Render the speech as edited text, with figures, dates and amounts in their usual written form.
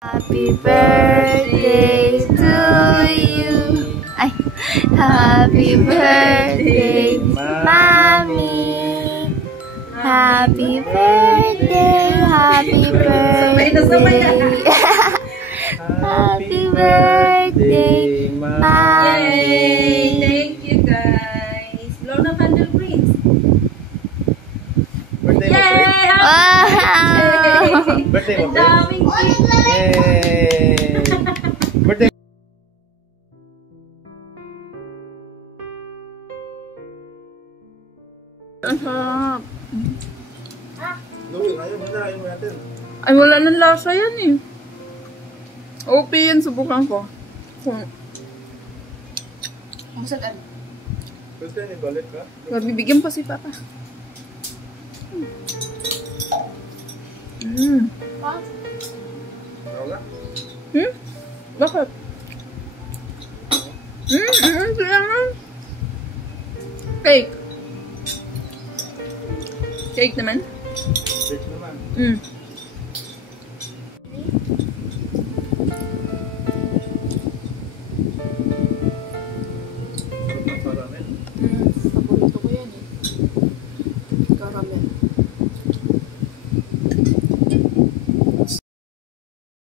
Happy birthday to you. Ay, happy birthday, Mommy. Happy birthday, happy birthday. Happy birthday, Mommy. Yay! Thank you, guys. Blow the candle, please. Birthday mo, Yay! Prince? Wow! Birthday mo, Ang Prince? daming cake. Yay! Birthday. Ang sarap. Luwi, ayaw mo natin. Ay, wala nang lasa yan eh. Okay yan, subukan ko. Birthday ni balik ka? Bibigyan pa si Papa. Wala? Bakit? Kaya nga. Cake. Cake naman? Cake naman.